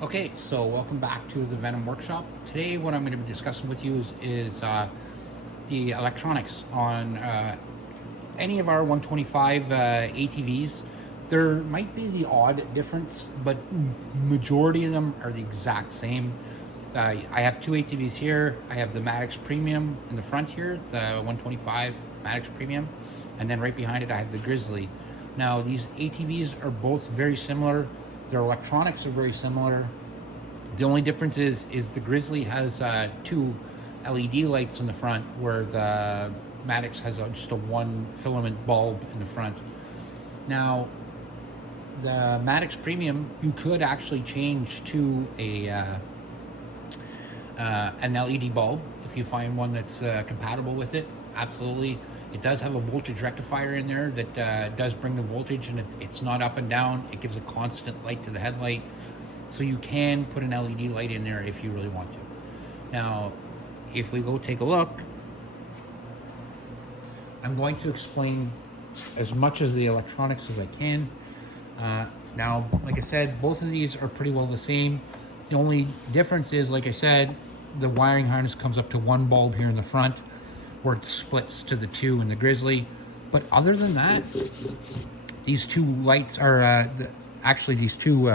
Okay, so welcome back to the Venom Workshop. Today, what I'm going to be discussing with you is the electronics on any of our 125 ATVs. There might be the odd difference, but majority of them are the exact same. I have two ATVs here. I have the Maddox Premium in the front here, the 125 Maddox Premium, and then right behind it I have the Grizzly. Now these ATVs are both very similar. Their electronics are very similar. The only difference is the Grizzly has two LED lights in the front, where the Maddox has just a one filament bulb in the front. Now, the Maddox Premium, you could actually change to an LED bulb if you find one that's compatible with it. Absolutely. It does have a voltage rectifier in there that does bring the voltage, and it's not up and down. It gives a constant light to the headlight. So you can put an LED light in there if you really want to. Now, if we go take a look, I'm going to explain as much of the electronics as I can. Now, like I said, both of these are pretty well the same. The only difference is, like I said, the wiring harness comes up to one bulb here in the front, where it splits to the two in the Grizzly. But other than that, these two lights are actually these two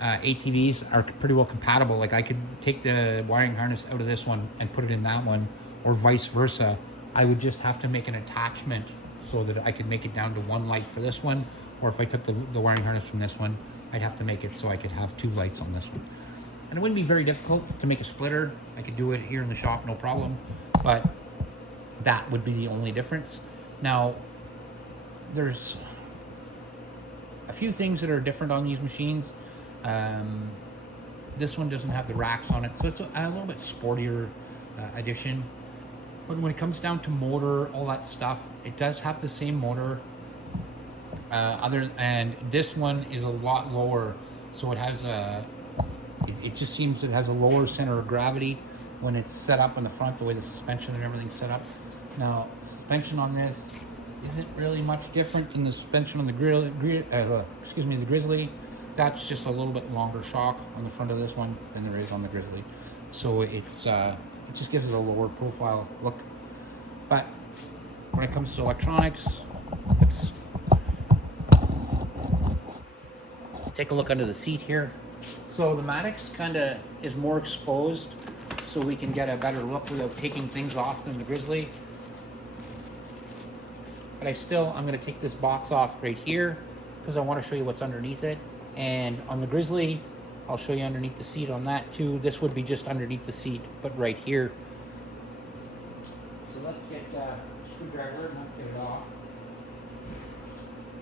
ATVs are pretty well compatible. Like, I could take the wiring harness out of this one and put it in that one, or vice versa. I would just have to make an attachment so that I could make it down to one light for this one, or if I took the wiring harness from this one, I'd have to make it so I could have two lights on this one. And it wouldn't be very difficult to make a splitter. I could do it here in the shop, no problem. But that would be the only difference. Now, there's a few things that are different on these machines. This one doesn't have the racks on it, so it's a little bit sportier edition. But when it comes down to motor, all that stuff, it does have the same motor. And this one is a lot lower, so it has it just seems it has a lower center of gravity when it's set up in the front, the way the suspension and everything's set up. Now, the suspension on this isn't really much different than the suspension on the the Grizzly. That's just a little bit longer shock on the front of this one than there is on the Grizzly. So it just gives it a lower profile look. But when it comes to electronics, let's take a look under the seat here. So the Maddox kind of is more exposed, so we can get a better look without taking things off than the Grizzly. But I'm going to take this box off right here because I want to show you what's underneath it. And on the Grizzly, I'll show you underneath the seat on that too. This would be just underneath the seat, but right here. So let's get a screwdriver and let's get it off,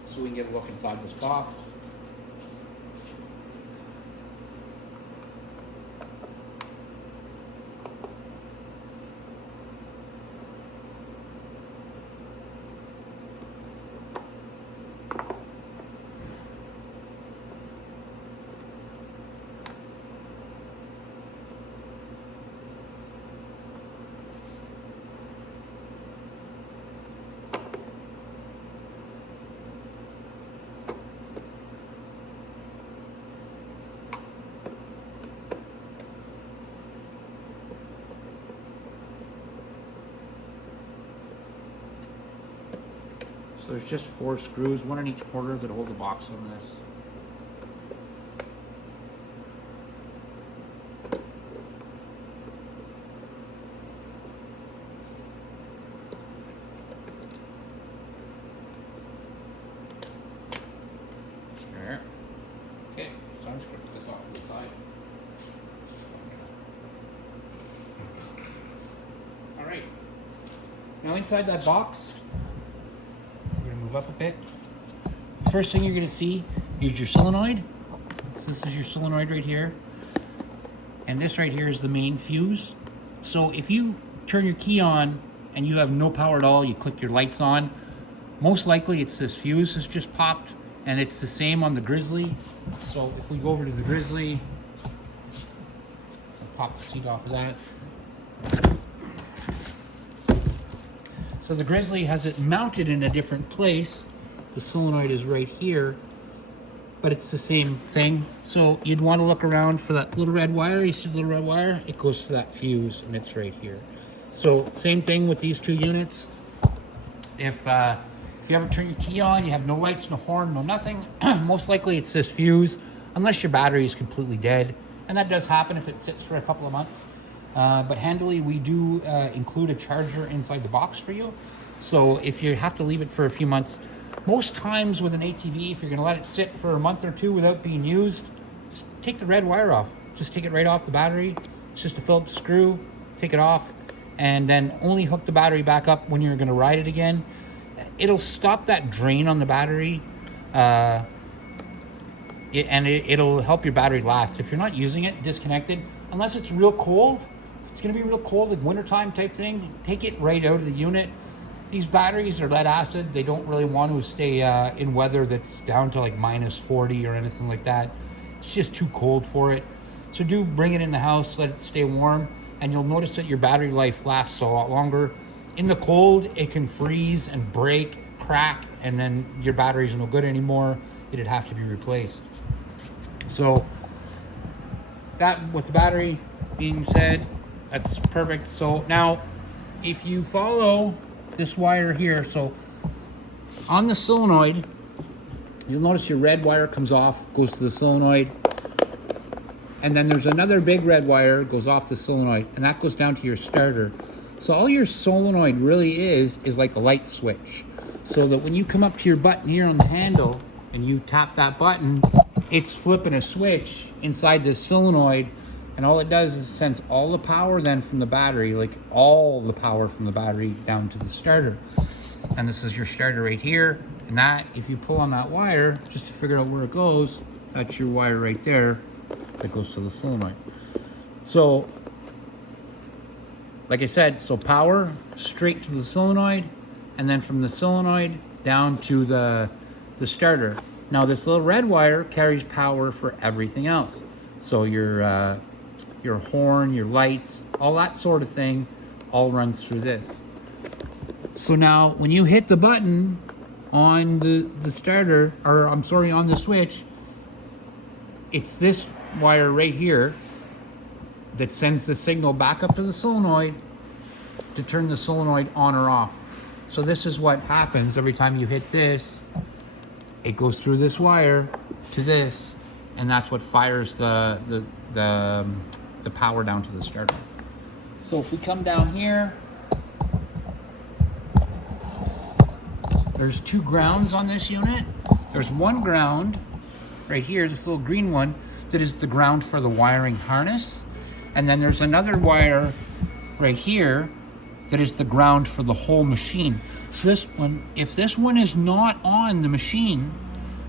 so we can get a look inside this box. So there's just 4 screws, one in each corner, that hold the box on this. There. Okay, so I'm just going to put this off to the side. All right. Now inside that box, move up a bit. The first thing you're going to see is your solenoid. This is your solenoid right here. And this right here is the main fuse. So if you turn your key on and you have no power at all, you click your lights on, most likely it's this fuse has just popped, and it's the same on the Grizzly. So if we go over to the Grizzly, I'll pop the seat off of that. So the Grizzly has it mounted in a different place. The solenoid is right here. but it's the same thing. So you'd want to look around for that little red wire. You see the little red wire? It goes to that fuse, and it's right here. So same thing with these two units. If you ever turn your key on, you have no lights, no horn, no nothing, most likely it's this fuse, unless your battery is completely dead. And that does happen if it sits for a couple of months. But handily, we do include a charger inside the box for you. So if you have to leave it for a few months, most times with an ATV, if you're gonna let it sit for a month or two without being used, just take the red wire off. Just take it right off the battery. It's just a Phillips screw, take it off, and then only hook the battery back up when you're gonna ride it again. It'll stop that drain on the battery, it'll help your battery last. If you're not using it, disconnect it. Unless it's real cold, if it's gonna be real cold, like wintertime type thing, take it right out of the unit. These batteries are lead acid. They don't really want to stay in weather that's down to like -40 or anything like that. It's just too cold for it. So do bring it in the house, let it stay warm, and you'll notice that your battery life lasts a lot longer. In the cold, it can freeze and break, crack, and then your battery's no good anymore. It'd have to be replaced. So that, with the battery being said, that's perfect. So now, if you follow this wire here, so on the solenoid, you'll notice your red wire comes off, goes to the solenoid, and then there's another big red wire goes off the solenoid, and that goes down to your starter. So all your solenoid really is like a light switch. So that when you come up to your button here on the handle and you tap that button, it's flipping a switch inside this solenoid, and all it does is sends all the power then from the battery, like all the power from the battery down to the starter. And this is your starter right here. And that, if you pull on that wire, just to figure out where it goes, that's your wire right there that goes to the solenoid. So, like I said, so power straight to the solenoid, and then from the solenoid down to the starter. Now this little red wire carries power for everything else. So your horn, your lights, all that sort of thing, all runs through this. So now when you hit the button on the starter, or I'm sorry, on the switch, it's this wire right here that sends the signal back up to the solenoid to turn the solenoid on or off. So this is what happens every time you hit this. It goes through this wire to this, and that's what fires the power down to the starter. So if we come down here, there's two grounds on this unit. There's one ground right here, this little green one, that is the ground for the wiring harness. And then there's another wire right here that is the ground for the whole machine. So this one, if this one is not on the machine,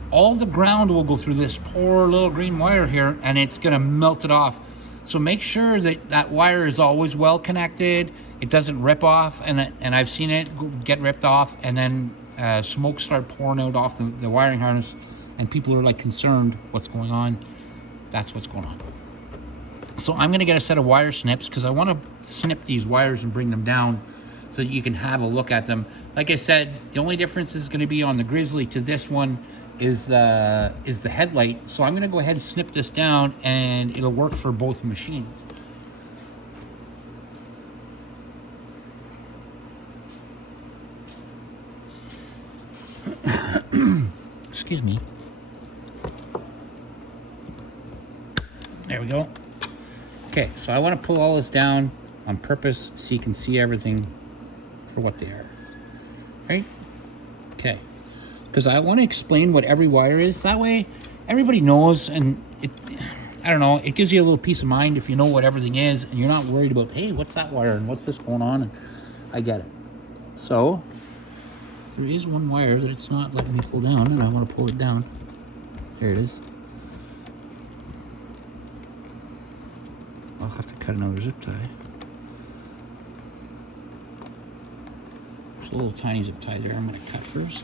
all the ground will go through this poor little green wire here, and it's gonna melt it off. So make sure that that wire is always well connected. It doesn't rip off, and I've seen it get ripped off, and then smoke start pouring out off the wiring harness, and people are like concerned, what's going on? That's what's going on. So I'm gonna get a set of wire snips because I wanna snip these wires and bring them down so that you can have a look at them. Like I said, the only difference is gonna be on the Grizzly to this one is the headlight. So I'm gonna go ahead and snip this down, and it'll work for both machines. Excuse me. There we go. Okay, so I want to pull all this down on purpose so you can see everything for what they are. Right? Okay. Because I want to explain what every wire is. That way, everybody knows, and I don't know, it gives you a little peace of mind if you know what everything is, and you're not worried about, hey, what's that wire, and what's this going on, and I get it. So, there is one wire that it's not letting me pull down, and I want to pull it down. There it is. I'll have to cut another zip tie. There's a little tiny zip tie there I'm going to cut first.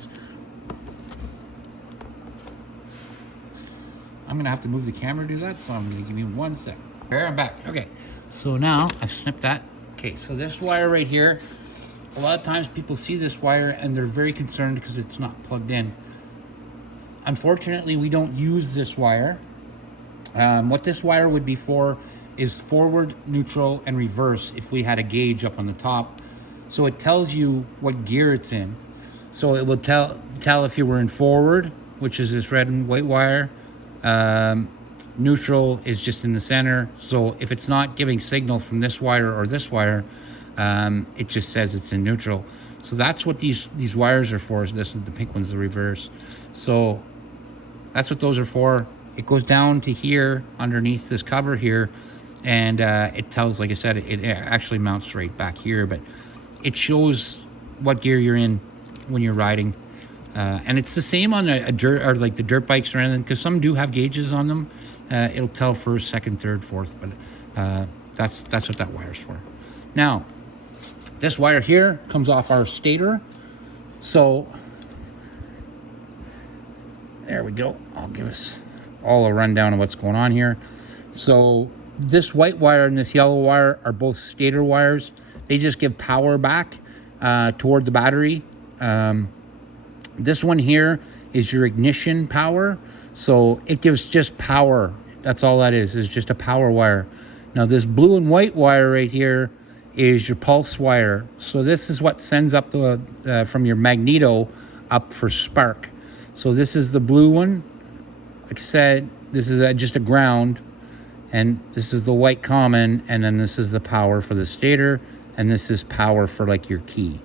I'm going to have to move the camera to do that, so I'm going to give you 1 sec. There, I'm back. Okay, so now I've snipped that. Okay, so this wire right here, a lot of times people see this wire and they're very concerned because it's not plugged in. Unfortunately, we don't use this wire. What this wire would be for is forward, neutral, and reverse if we had a gauge up on the top. So it tells you what gear it's in. So it will tell if you were in forward, which is this red and white wire. Neutral is just in the center. So if it's not giving signal from this wire or this wire, it just says it's in neutral. So that's what these wires are for. This is the pink one's the reverse. So that's what those are for. It goes down to here underneath this cover here, and it tells, like I said, it actually mounts right back here, but it shows what gear you're in when you're riding. And it's the same on a dirt, or like the dirt bikes or anything, because some do have gauges on them. It'll tell first, second, third, fourth, but that's what that wire's for. Now, this wire here comes off our stator. So there we go. I'll give us all a rundown of what's going on here. So this white wire and this yellow wire are both stator wires. They just give power back toward the battery. This one here is your ignition power. So it gives just power. That's all that is just a power wire. Now this blue and white wire right here is your pulse wire. So this is what sends up the from your magneto up for spark. So this is the blue one. Like I said, this is just a ground, and this is the white common, and then this is the power for the stator, and this is power for like your key.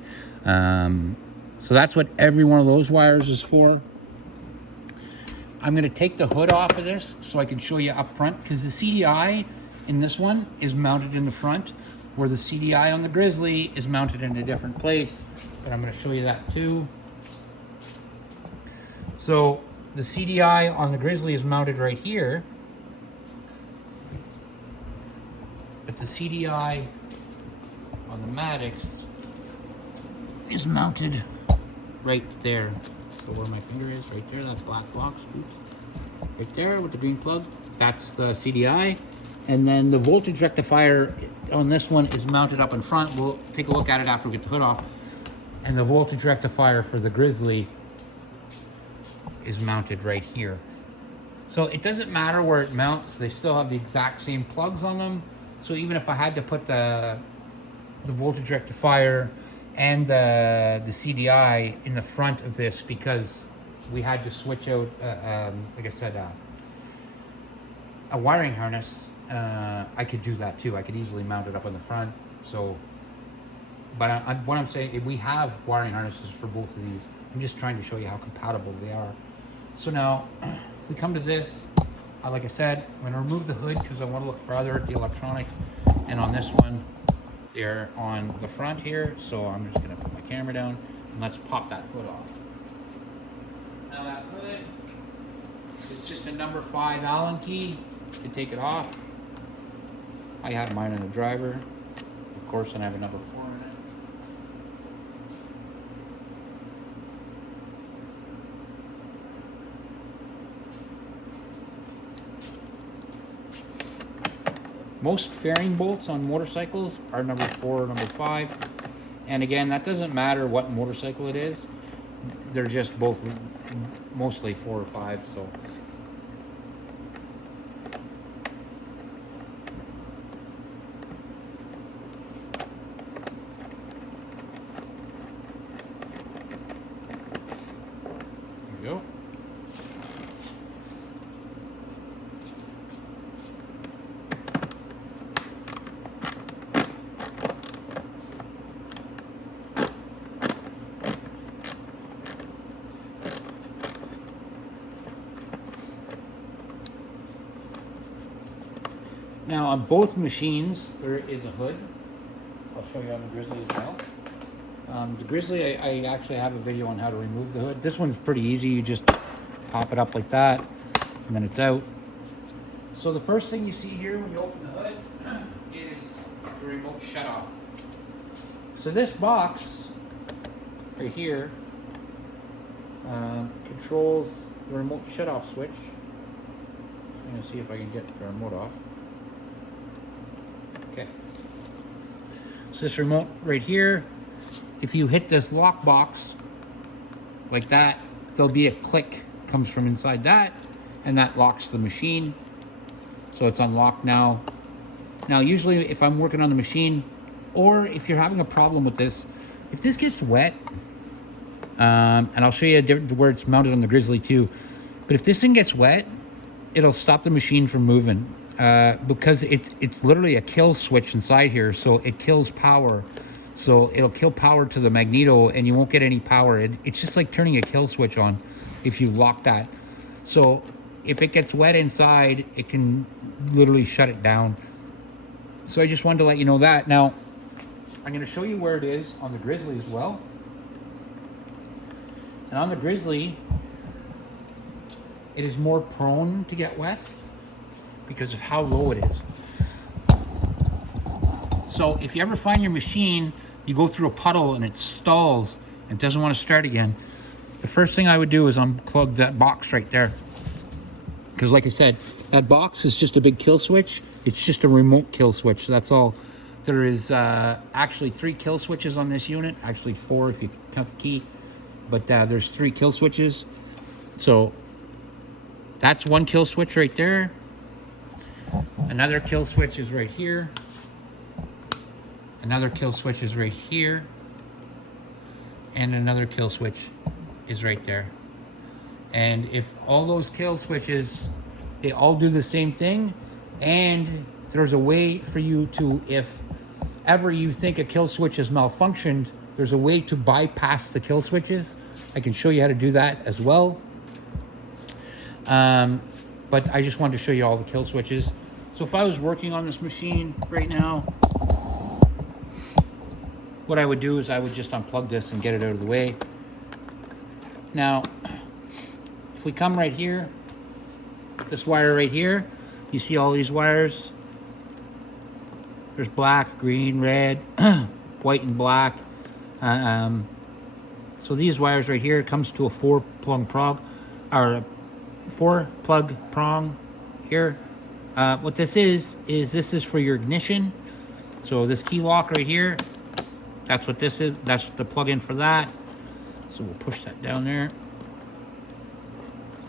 So that's what every one of those wires is for. I'm going to take the hood off of this so I can show you up front, because the CDI in this one is mounted in the front, where the CDI on the Grizzly is mounted in a different place, but I'm going to show you that too. So the CDI on the Grizzly is mounted right here, but the CDI on the Maddox is mounted right there. So where my finger is, right there, that black box, oops, right there with the green plug, that's the CDI. And then the voltage rectifier on this one is mounted up in front. We'll take a look at it after we get the hood off. And the voltage rectifier for the Grizzly is mounted right here. So it doesn't matter where it mounts, they still have the exact same plugs on them. So even if I had to put the voltage rectifier and the CDI in the front of this, because we had to switch out, like I said, a wiring harness, I could do that too. I could easily mount it up on the front. So, but what I'm saying, we have wiring harnesses for both of these. I'm just trying to show you how compatible they are. So now, if we come to this, like I said, I'm going to remove the hood because I want to look further at the electronics. And on this one, they're on the front here. So I'm just going to put my camera down and let's pop that hood off. Now that hood is just a number 5 Allen key to take it off. I have mine in the driver, of course, and I have a number 4 in it. Most fairing bolts on motorcycles are number 4 or number 5. And again, that doesn't matter what motorcycle it is. They're just both mostly 4 or 5, so. There we go. Now on both machines, there is a hood. I'll show you on the Grizzly as well. The Grizzly, I actually have a video on how to remove the hood. This one's pretty easy. You just pop it up like that, and then it's out. So the first thing you see here when you open the hood is the remote shutoff. So this box right here controls the remote shutoff switch. I'm going to see if I can get the remote off. Okay. So this remote right here, if you hit this lock box like that, there'll be a click comes from inside that, and that locks the machine. So it's unlocked now. Now, usually if I'm working on the machine, or if you're having a problem with this, if this gets wet, and I'll show you where it's mounted on the Grizzly too, but if this thing gets wet, it'll stop the machine from moving, because it's literally a kill switch inside here, so it kills power. So it'll kill power to the magneto, and you won't get any power. It's just like turning a kill switch on if you lock that. So if it gets wet inside, it can literally shut it down. So I just wanted to let you know that. Now, I'm going to show you where it is on the Grizzly as well. And on the Grizzly, it is more prone to get wet because of how low it is. So if you ever find your machine, you go through a puddle and it stalls and doesn't want to start again, the first thing I would do is unplug that box right there. Because like I said, that box is just a big kill switch. It's just a remote kill switch, that's all. There is actually 3 kill switches on this unit, actually 4 if you count the key, but there's 3 kill switches. So that's one kill switch right there. Another kill switch is right here. Another kill switch is right here. And another kill switch is right there. And if all those kill switches, they all do the same thing, and there's a way for you to, if ever you think a kill switch has malfunctioned, there's a way to bypass the kill switches. I can show you how to do that as well. But I just wanted to show you all the kill switches. So if I was working on this machine right now, what I would do is I would just unplug this and get it out of the way. Now, if we come right here, this wire right here, you see all these wires? There's black, green, red, white and black. So these wires right here comes to a 4-plug prong, or a 4-plug prong here. What this is this is for your ignition. So this key lock right here, that's what this is. That's the plug-in for that. So we'll push that down there.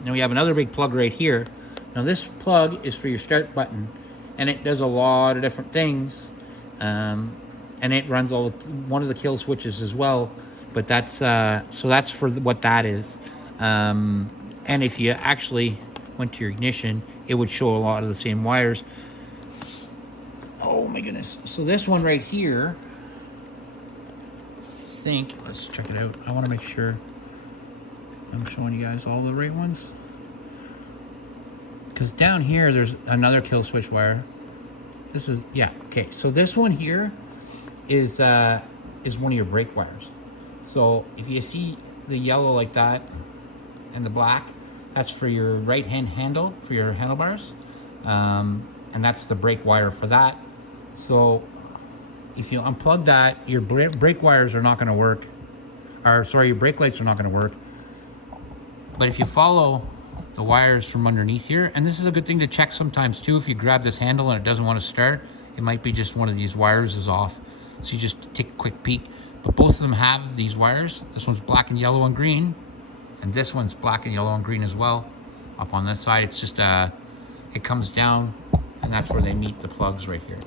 Now we have another big plug right here. Now this plug is for your start button, and it does a lot of different things. And it runs one of the kill switches as well. But that's so that's for what that is. And if you actually went to your ignition, it would show a lot of the same wires. Oh my goodness! So this one right here, let's check it out. I want to make sure I'm showing you guys all the right ones, because down here there's another kill switch wire. This is, yeah, okay. So this one here is one of your brake wires. So if you see the yellow like that and the black, that's for your right hand handle, for your handlebars, and that's the brake wire for that. So if you unplug that, your brake wires are not going to work, or sorry, your brake lights are not going to work. But if you follow the wires from underneath here, and this is a good thing to check sometimes too, if you grab this handle and it doesn't want to start, it might be just one of these wires is off. So you just take a quick peek. But both of them have these wires. This one's black and yellow and green, and this one's black and yellow and green as well. Up on this side, it's just it comes down, and that's where they meet the plugs right here.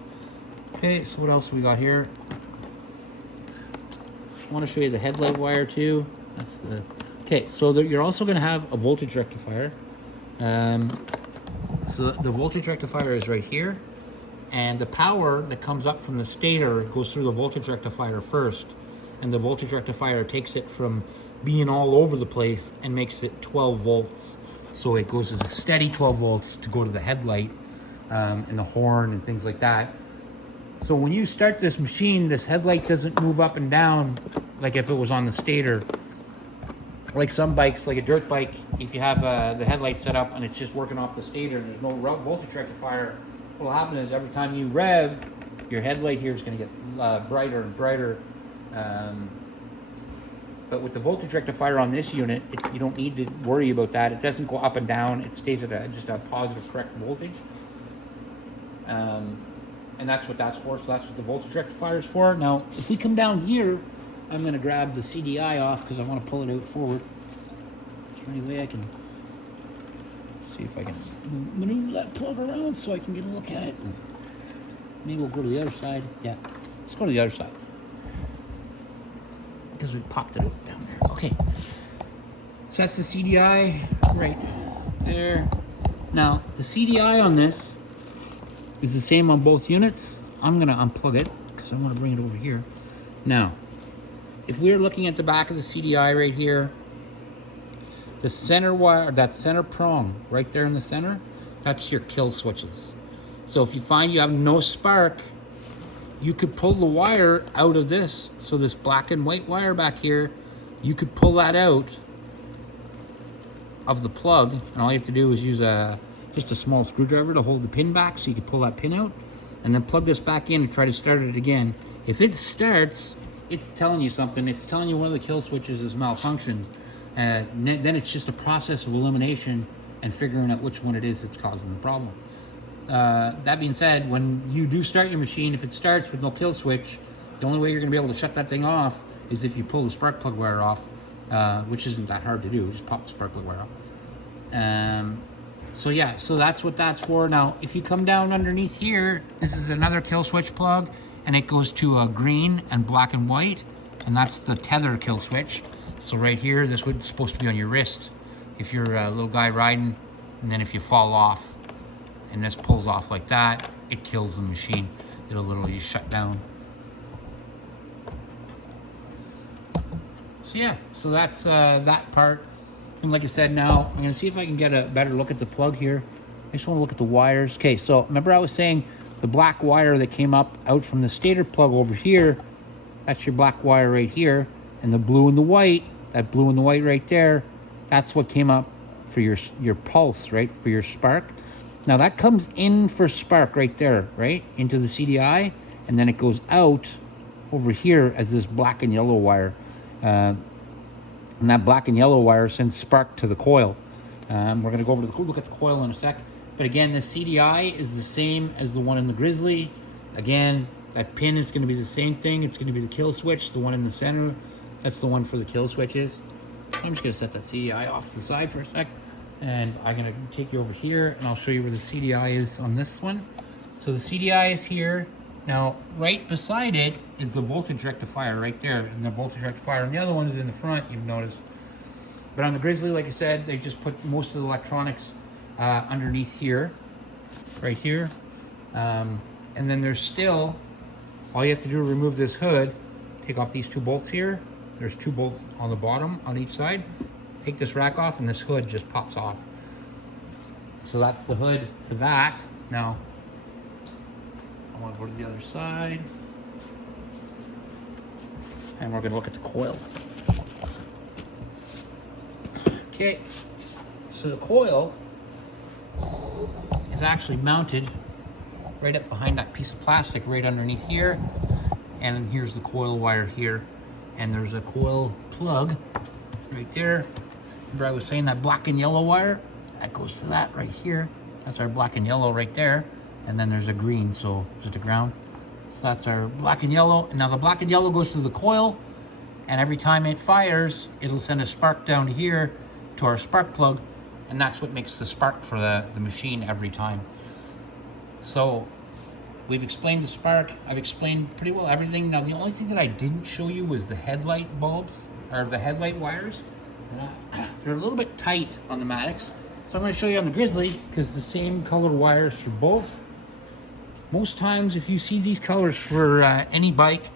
Okay, so what else we got here? I want to show you the headlight wire too. That's the, okay, so you're also going to have a voltage rectifier. So the voltage rectifier is right here, and the power that comes up from the stator goes through the voltage rectifier first, and the voltage rectifier takes it from being all over the place and makes it 12 volts. So it goes as a steady 12 volts to go to the headlight and the horn and things like that. So when you start this machine, this headlight doesn't move up and down like if it was on the stator. Like some bikes, like a dirt bike, if you have the headlight set up and it's just working off the stator and there's no voltage rectifier, what will happen is every time you rev, your headlight here is going to get brighter and brighter. But with the voltage rectifier on this unit, you don't need to worry about that. It doesn't go up and down. It stays at just a positive, correct voltage. And that's what that's for. So that's what the voltage rectifier is for. Now, if we come down here, I'm going to grab the CDI off because I want to pull it out forward. Is there any way I can See if I can maneuver that plug around so I can get a look at it. Maybe we'll go to the other side. Yeah, let's go to the other side. Because we popped it down there. Okay. So that's the CDI right there. Now, the CDI on this is the same on both units. I'm going to unplug it because I want to bring it over here. Now, if we're looking at the back of the CDI right here, the center wire, that center prong right there in the center, that's your kill switches. So if you find you have no spark, you could pull the wire out of this. So this black and white wire back here, you could pull that out of the plug, and all you have to do is use just a small screwdriver to hold the pin back so you can pull that pin out, and then plug this back in and try to start it again. If it starts, it's telling you something. It's telling you one of the kill switches is malfunctioned. Then it's just a process of elimination and figuring out which one it is that's causing the problem. That being said, when you do start your machine, if it starts with no kill switch, the only way you're going to be able to shut that thing off is if you pull the spark plug wire off, which isn't that hard to do. Just pop the spark plug wire off. So yeah, so that's what that's for. Now, if you come down underneath here, this is another kill switch plug, and it goes to green and black and white, and that's the tether kill switch. So right here, this would supposed to be on your wrist if you're a little guy riding, and then if you fall off and this pulls off like that, it kills the machine. It'll literally shut down. So yeah, so that's that part. And like I said, now I'm gonna see if I can get a better look at the plug here. I just want to look at the wires. Okay, so remember I was saying the black wire that came up out from the stator plug over here, that's your black wire right here, and the blue and the white, that blue and the white right there, that's what came up for your pulse, right, for your spark. Now that comes in for spark right there, right, into the CDI, and then it goes out over here as this black and yellow wire. And that black and yellow wire sends spark to the coil. We're going to go over to look at the coil in a sec. But again, the CDI is the same as the one in the Grizzly. Again, that pin is going to be the same thing. It's going to be the kill switch, the one in the center. That's the one for the kill switches. I'm just going to set that CDI off to the side for a sec. And I'm going to take you over here, and I'll show you where the CDI is on this one. So the CDI is here. Now, right beside it is the voltage rectifier right there, and the voltage rectifier, and the other one is in the front, you've noticed. But on the Grizzly, like I said, they just put most of the electronics underneath here, right here. And then there's still, all you have to do is remove this hood, take off these two bolts here. There's two bolts on the bottom on each side. Take this rack off, and this hood just pops off. So that's the hood for that. Now, I want to go to the other side, and we're going to look at the coil. Okay, so the coil is actually mounted right up behind that piece of plastic right underneath here, and then here's the coil wire here, and there's a coil plug right there. Remember I was saying that black and yellow wire? That goes to that right here. That's our black and yellow right there. And then there's a green, so just a ground. So that's our black and yellow. And now the black and yellow goes to the coil, and every time it fires, it'll send a spark down to here to our spark plug, and that's what makes the spark for the machine every time. So we've explained the spark. I've explained pretty well everything. Now the only thing that I didn't show you was the headlight bulbs, or the headlight wires. They're a little bit tight on the Maddox. So I'm going to show you on the Grizzly, because the same color wires for both. Most times if you see these colors for any bike,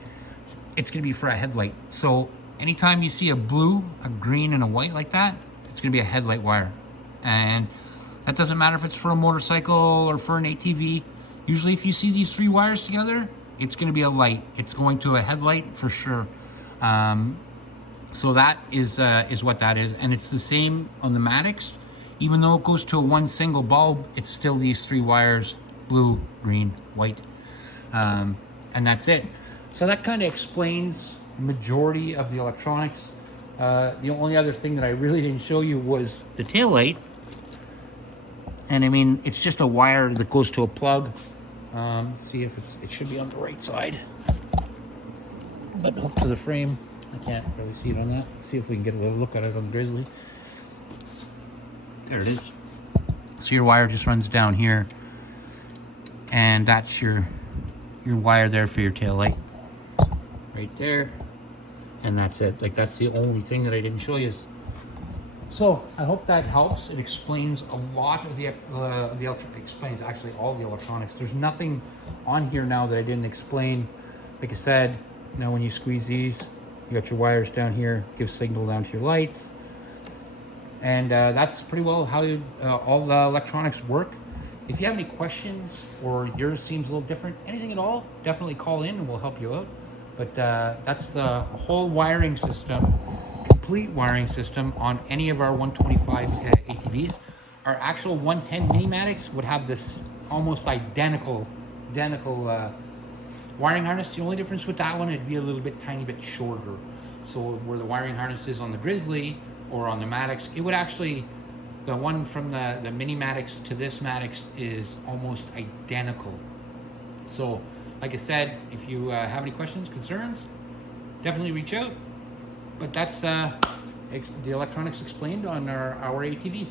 it's going to be for a headlight. So anytime you see a blue, a green, and a white like that, it's going to be a headlight wire. And that doesn't matter if it's for a motorcycle or for an ATV. Usually if you see these three wires together, it's going to be a light. It's going to a headlight for sure. So that is what that is. And it's the same on the Maddox. Even though it goes to a one single bulb, it's still these three wires, blue, green, white. And that's it. So that kind of explains the majority of the electronics. The only other thing that I really didn't show you was the taillight. And I mean, it's just a wire that goes to a plug. Let's see if it should be on the right side. But hook to the frame. I can't really see it on that. See if we can get a little look at it on the Grizzly. There it is. So your wire just runs down here, and that's your wire there for your tail light, right there, and that's it. Like, that's the only thing that I didn't show you. So I hope that helps. It explains a lot of explains actually all the electronics. There's nothing on here now that I didn't explain. Like I said, now when you squeeze these, you got your wires down here, give signal down to your lights. And that's pretty well how all the electronics work. If you have any questions or yours seems a little different, anything at all, definitely call in and we'll help you out. But that's the whole wiring system, complete wiring system on any of our 125 ATVs. Our actual 110 Minimatics would have this almost identical wiring harness. The only difference with that one, it'd be a little bit tiny bit shorter. So where the wiring harness is on the Grizzly or on the Matix, it would actually, the one from the Minimatics to this Matix is almost identical. So like I said, if you have any questions, concerns, definitely reach out. But that's the electronics explained on our ATVs.